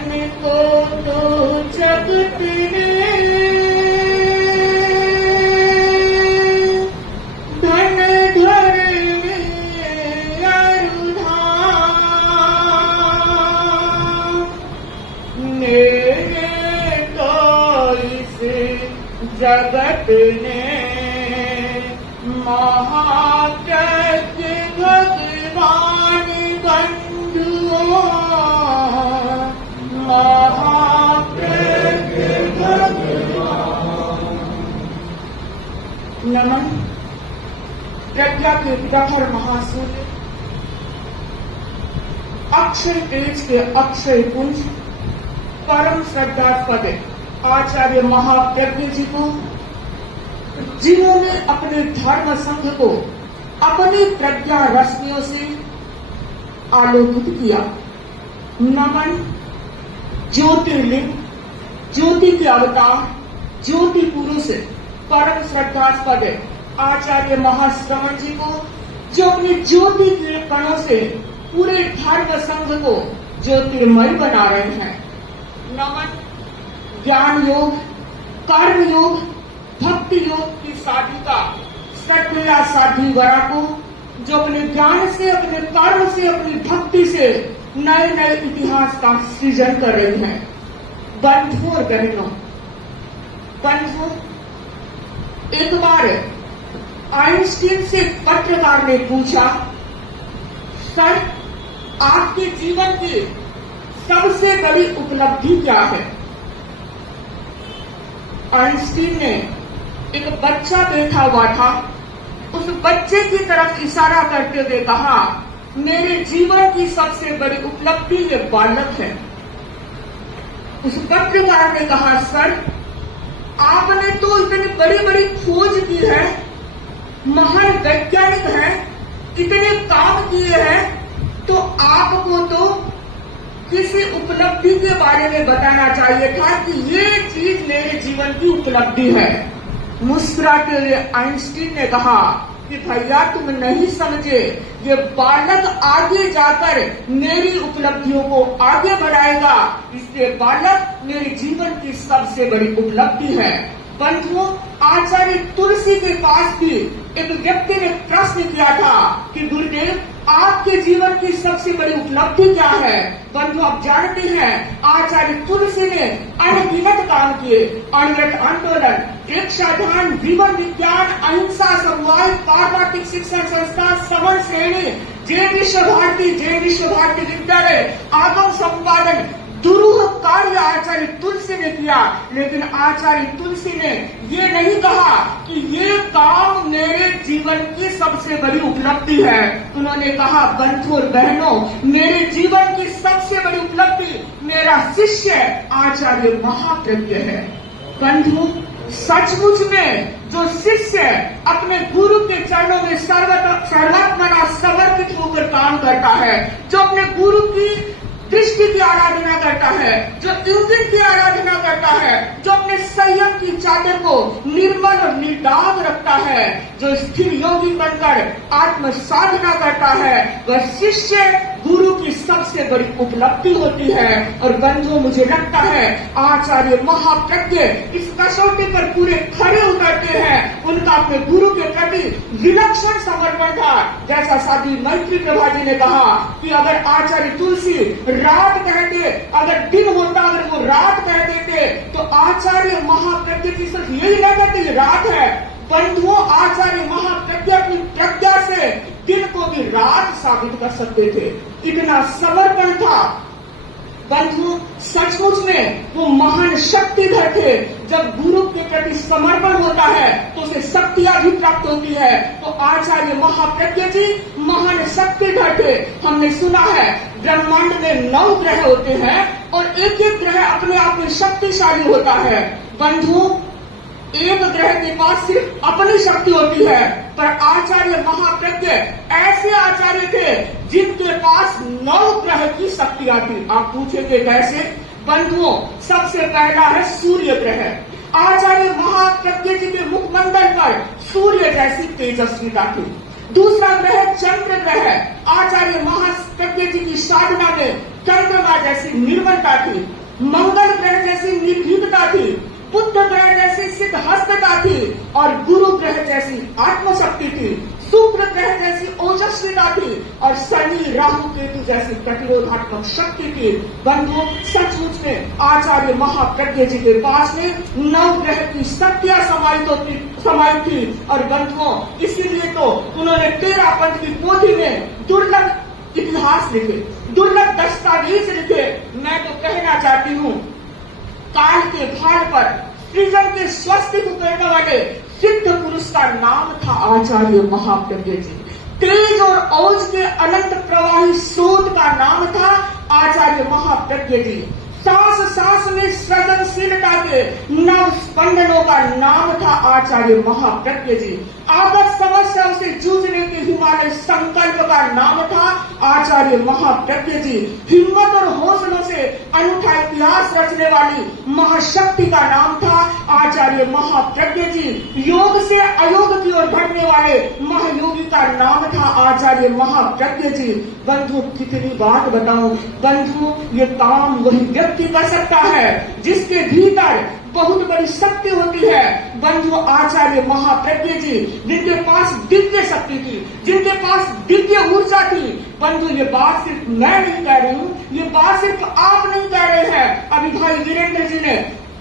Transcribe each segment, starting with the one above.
मन को तो जगत ने धन धरने अरुधा मेरे तो इस जगत ने महाप्रज्ञ भगवान बंधुओं महाप्रज्ञ भगवान। नमन। प्रज्ञा के प्रखर महासूर्य, अक्षय तेज के अक्षय पुंज, परम श्रद्धास्पद आचार्य महाप्रज्ञ जी को, जिन्होंने अपने धर्म संघ को अपनी प्रज्ञा रश्मियों से आलोकित किया। नमन। ज्योतिर्लिंग, ज्योति के अवतार, ज्योति पुरुष, परम श्रद्धास्पद आचार्य महाश्रवण जी को, जो अपनी ज्योति के कणों से पूरे धर्म संघ को ज्योतिर्मय बना रहे हैं। नमन। ज्ञान योग, कर्म योग, भक्ति योग की साधिका श्रद्धेया साध्वी वरा को, जो अपने ज्ञान से, अपने कर्म से, अपनी भक्ति से नए नए इतिहास का सृजन कर रही हैं। बंधुओं और बहनों, बंधुओं, एक बार आइंस्टीन से पत्रकार ने पूछा, सर आपके जीवन की सबसे बड़ी उपलब्धि क्या है? आइंस्टीन ने एक बच्चा बैठा हुआ था, उस बच्चे की तरफ इशारा करते हुए कहा, मेरे जीवन की सबसे बड़ी उपलब्धि ये बालक है। उस पत्रकार ने कहा, सर आपने तो इतनी बड़ी बड़ी खोज की है, महान वैज्ञानिक है, इतने काम किए हैं, तो आपको तो किसी उपलब्धि के बारे में बताना चाहिए था कि ये चीज मेरे जीवन की उपलब्धि है। मुस्कुराते हुए आइंस्टीन ने कहा कि भैया तुम नहीं समझे, ये बालक आगे जाकर मेरी उपलब्धियों को आगे बढ़ाएगा, इसलिए बालक मेरे जीवन की सबसे बड़ी उपलब्धि है। बंधुओं, आचार्य तुलसी के पास भी एक व्यक्ति ने प्रश्न किया था कि गुरुदेव आपके जीवन की सबसे बड़ी उपलब्धि क्या है? बंधु आप जानते हैं, आचार्य तुलसी ने अनगिनत काम किए, अनवरत आंदोलन, दीक्षाधान, जीवन विज्ञान, अहिंसा, समवाय, पारमार्थिक शिक्षण संस्था, सवर्ण श्रेणी, जय विश्व भारती विद्यालय, आगम संपादन, दुरूह कार्य आचार्य तुलसी ने किया। लेकिन आचार्य तुलसी ने ये नहीं कहा कि ये काम मेरे जीवन की सबसे बड़ी उपलब्धि है। उन्होंने कहा, बंधु और बहनों, मेरे जीवन की सबसे बड़ी उपलब्धि मेरा शिष्य आचार्य महाप्रज्ञ है। बंधु, सचमुच में जो शिष्य अपने गुरु के चरणों में सर्वात्मना समर्पित होकर काम करता है, जो अपने गुरु की दृष्टि की आराधना करता है, जो इंद्रिय की आराधना करता है, जो अपने संयम की चादर को निर्मल और निर्दाग रखता है, जो स्थिर योगी बनकर आत्म साधना करता है, वह शिष्य गुरु की सबसे बड़ी उपलब्धि होती है। और बंधुओं, मुझे लगता है आचार्य महाप्रज्ञ इस कसौटी पर पूरे खड़े उतरते हैं। उनका अपने गुरु के प्रति विलक्षण समर्पण था। जैसा साध्वी मैत्री प्रभा जी ने कहा कि अगर आचार्य तुलसी रात कहते, अगर दिन होता, अगर वो रात कह देते, तो आचार्य महाप्रज्ञ की सिर्फ यही न कहते रात है। बंधुओं, आचार्य महाप्रज्ञ अपनी प्रज्ञा से दिन को भी रात साबित कर सकते थे, इतना समर्पण था। बंधुओं, सचमुच में वो महान शक्तिधर थे। जब गुरु के प्रति समर्पण होता है तो उसे शक्तियां भी प्राप्त होती है। तो आचार्य महाप्रज्ञ जी महान शक्तिधर थे। हमने सुना है ब्रह्मांड में 9 ग्रह होते हैं और एक एक ग्रह अपने आप में शक्तिशाली होता है। बंधुओं, एक ग्रह के पास सिर्फ अपनी शक्ति होती है, पर आचार्य महाप्रज्ञ ऐसे आचार्य थे जिनके पास 9 ग्रह की शक्तियां थी। आप पूछेंगे कैसे? बंधुओं, सबसे पहला है सूर्य ग्रह। आचार्य महाप्रज्ञ जी के मुखमंडल पर सूर्य जैसी तेजस्विता थी। दूसरा ग्रह चंद्र ग्रह। आचार्य महाप्रज्ञ जी की साधना में चंद्रमा जैसी निर्मलता थी, मंगल ग्रह जैसी निर्भीकता थी, बुध ग्रह जैसी सिद्धहस्तता थी और गुरु ग्रह जैसी आत्मशक्ति थी, शुक्र ग्रह जैसी ओजस्विता थी और शनि राहु केतु जैसी प्रतिरोधात्मक शक्ति थी। बंधुओं, सचमुच में आचार्य महाप्रज्ञ जी के पास में 9 ग्रह की शक्तियां समाई थी और बंधुओं, इसीलिए तो उन्होंने 13 पंथ की पोथी में दुर्लभ इतिहास लिखे, दुर्लभ दस्तावेज लिखे। मैं तो कहना चाहती हूँ, काल के भार पर सृजन के स्वस्तिक करने वाले सिद्ध पुरुष का नाम था आचार्य महाप्रज्ञ जी। तेज और औज के अनंत प्रवाही स्रोत का नाम था आचार्य महाप्रज्ञ जी। सांस सांस में सृजनशीलता के नव स्पंदनों का नाम था आचार्य महाप्रज्ञ जी। आगत समस्याओं से जूझने के हिमालय संकल्प का नाम था आचार्य महाप्रज्ञ जी। हिम्मत और हौसलों से अनूठा इतिहास रचने वाली महाशक्ति का नाम था आचार्य महाप्रज्ञ जी। योग से अयोग की ओर बढ़ने वाले महायोगी का नाम था आचार्य महाप्रज्ञ जी। बंधु, कितनी बात बताऊं बंधु, ये काम वही व्यक्ति कर सकता है जिसके भीतर बहुत बड़ी शक्ति होती है। बंधु, आचार्य महाप्रज्ञ जी, जिनके पास दिव्य शक्ति थी, जिनके पास दिव्य ऊर्जा थी। बंधु, ये बात सिर्फ मैं नहीं कह रही हूँ, ये बात सिर्फ आप नहीं कह रहे हैं। अभी भाई वीरेंद्र जी ने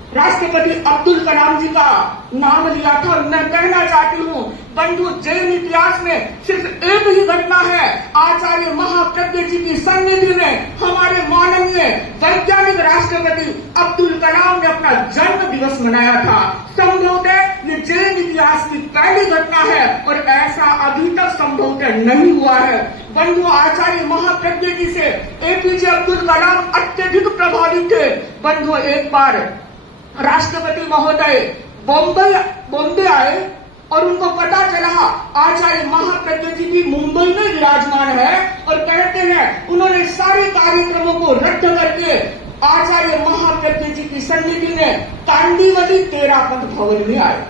राष्ट्रपति अब्दुल कलाम जी का नाम लिया था और मैं कहना चाहती हूँ बंधु, जैन इतिहास में सिर्फ एक ही घटना है, आचार्य महाप्रज्ञ जी की सन्निधि में हमारे माननीय वैज्ञानिक राष्ट्रपति अब्दुल कलाम ने अपना जन्म दिवस मनाया था। संभवतः ये जैन इतिहास की पहली घटना है और ऐसा अभी तक संभवतः नहीं हुआ है। बंधु, आचार्य महाप्रज्ञ जी से एपीजे अब्दुल कलाम अत्यधिक प्रभावित थे। बंधु, एक बार राष्ट्रपति महोदय बॉम्बे आए और उनको पता चला आचार्य महाप्रज्ञ जी भी मुंबई में विराजमान है और कहते हैं उन्होंने सारे कार्यक्रमों को रद्द करके आचार्य महाप्रज्ञ जी की सन्निधि में कांडीवली 13 पंथ भवन में आए।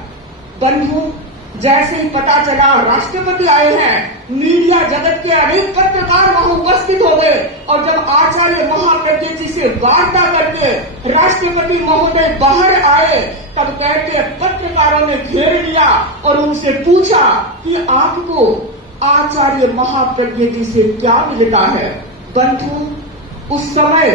बंधु, जैसे ही पता चला राष्ट्रपति आए हैं, मीडिया जगत के अनेक पत्रकार वहां उपस्थित हो गए और जब आचार्य महाप्रज्ञ जी से वार्ता करके राष्ट्रपति महोदय बाहर आए, तब कहते पत्रकारों ने घेर लिया और उनसे पूछा कि आपको आचार्य महाप्रज्ञ जी से क्या मिलता है। बंधु, उस समय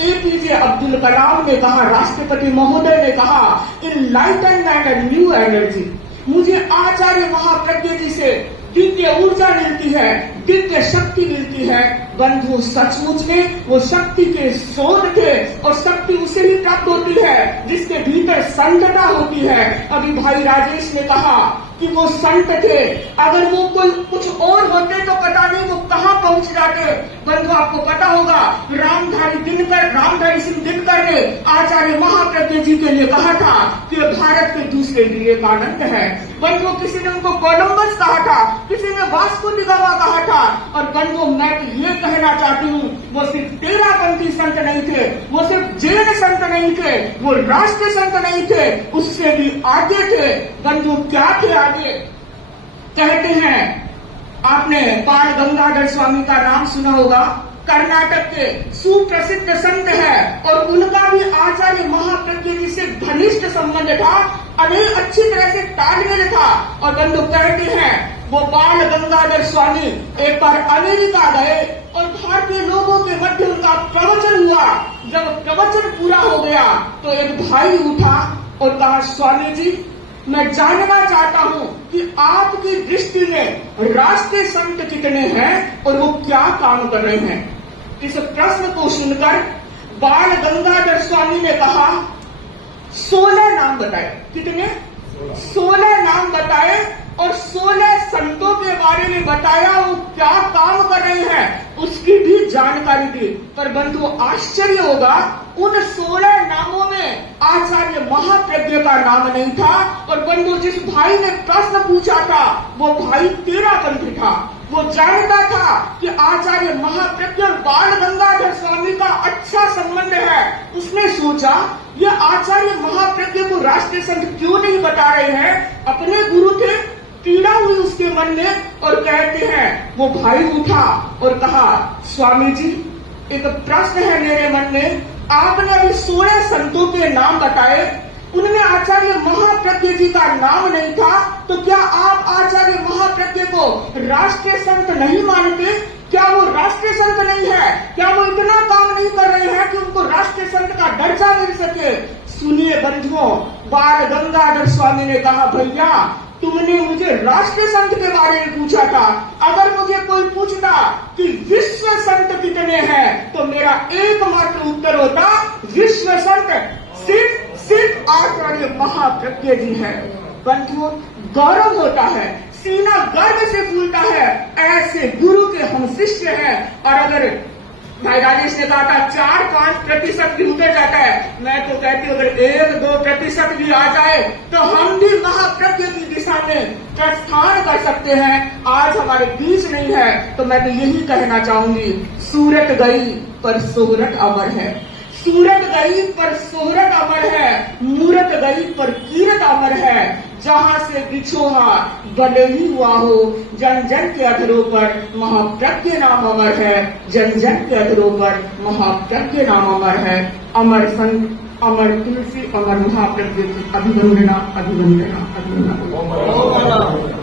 एपीजे अब्दुल कलाम ने कहा, राष्ट्रपति महोदय ने कहा, इनलाइटनमेंट एंड न्यू एनर्जी, मुझे आचार्य महाप्रज्ञ जी से दिव्य ऊर्जा मिलती है, दिव्य शक्ति मिलती है। बंधु, सचमुच में वो शक्ति के स्रोत थे और शक्ति उसे ही प्राप्त होती है जिसके भीतर संतता होती है। अभी भाई राजेश ने कहा कि वो संत थे, अगर वो कोई कुछ और होते तो पता नहीं वो कहाँ पहुंच जाते। बंधु, आपको पता होगा रामधारी सिंह दिनकर ने आचार्य महाप्रज्ञ जी के लिए कहा था कि भारत के दूसरे विवेकानंद है। बंधु, किसी ने उनको कोलंबस कहा था, किसी ने वास्को डी गामा कहा था। और बंधु, मैं तो ये कहना चाहती हूँ, वो सिर्फ 13 पंथी संत नहीं थे, वो सिर्फ जैन संत नहीं थे, वो राष्ट्रीय संत नहीं थे, उससे भी आगे थे। बंधु, क्या थे आगे? कहते हैं, आपने बाल गंगाधर स्वामी का नाम सुना होगा, कर्नाटक के सुप्रसिद्ध संत है और उनका भी आचार्य महाप्रज्ञ जी से घनिष्ठ संबंध था, अनेक अच्छी तरह से तालमेल था। और बंधु, कहते हैं वो बाल गंगाधर स्वामी एक बार अमेरिका गए और भारतीय लोगों के मध्य उनका प्रवचन हुआ। जब प्रवचन पूरा हो गया तो एक भाई उठा और कहा, स्वामी जी, मैं जानना चाहता हूँ कि आपकी दृष्टि में राष्ट्रीय संत कितने हैं और वो क्या काम कर रहे हैं। इस प्रश्न को सुनकर बाल गंगाधर स्वामी ने कहा, 16 नाम बताए। कितने? 16 नाम बताए और 16 संतों के बारे में बताया, वो क्या काम कर रहे हैं उसकी भी जानकारी दी। पर बंधु, आश्चर्य होगा, उन 16 नामों में आचार्य महाप्रज्ञ का नाम नहीं था। और बंधु, जिस भाई ने प्रश्न पूछा था वो भाई 13 पंथी था। वो जानता था कि आचार्य महाप्रज्ञ और बाल गंगाधर स्वामी का अच्छा संबंध है। उसने सोचा, ये आचार्य महाप्रज्ञ को राष्ट्रीय संत क्यों नहीं बता रहे हैं? अपने गुरु थे, पीड़ा हुई उसके मन में। और कहते हैं वो भाई उठा और कहा, स्वामी जी, एक प्रश्न है मेरे मन में। आपने अभी 16 संतों के नाम बताए, उनमें आचार्य महाप्रज्ञ जी का नाम नहीं था, तो क्या आप आचार्य महाप्रज्ञ को राष्ट्रीय संत नहीं मानते? क्या वो राष्ट्रीय संत नहीं है? क्या वो इतना काम नहीं कर रहे हैं कि उनको राष्ट्रीय संत का दर्जा मिल सके? सुनिए बंधुओं, बाल गंगाधर स्वामी ने कहा, भैया तुमने मुझे राष्ट्रीय संत के बारे में पूछा था, अगर मुझे कोई पूछता कि विश्व संत कितने हैं, तो मेरा एकमात्र उत्तर होता विश्व संत सिर्फ आचार्य महाप्रज्ञ जी है। बंधुओं, गौरव होता है, सीना गर्व से फूलता है, ऐसे गुरु के हम शिष्य हैं। और अगर भाई राजेश ने कहा था 4-5% भी उतर जाता है, मैं तो कहती हूँ अगर 1-2% भी आ जाए तो हम भी महाप्रज्ञ की दिशा में प्रस्थान कर सकते हैं। आज हमारे बीच नहीं है, तो मैं तो यही कहना चाहूंगी, सूरत गई पर सोहरत अमर है, सूरत गई पर सोहरत अमर है, मूरत गई पर कीरत अमर है। जहां से बिछोहा भले ही हुआ हो, जन जन के अधरों पर महाप्रज्ञ नाम अमर है, जन जन के अधरों पर महाप्रज्ञ नाम अमर है। अमर संत, अमर तुलसी, अमर महाप्रज्ञ की अभिवंदना, अभिवंदना, अभिवंदना।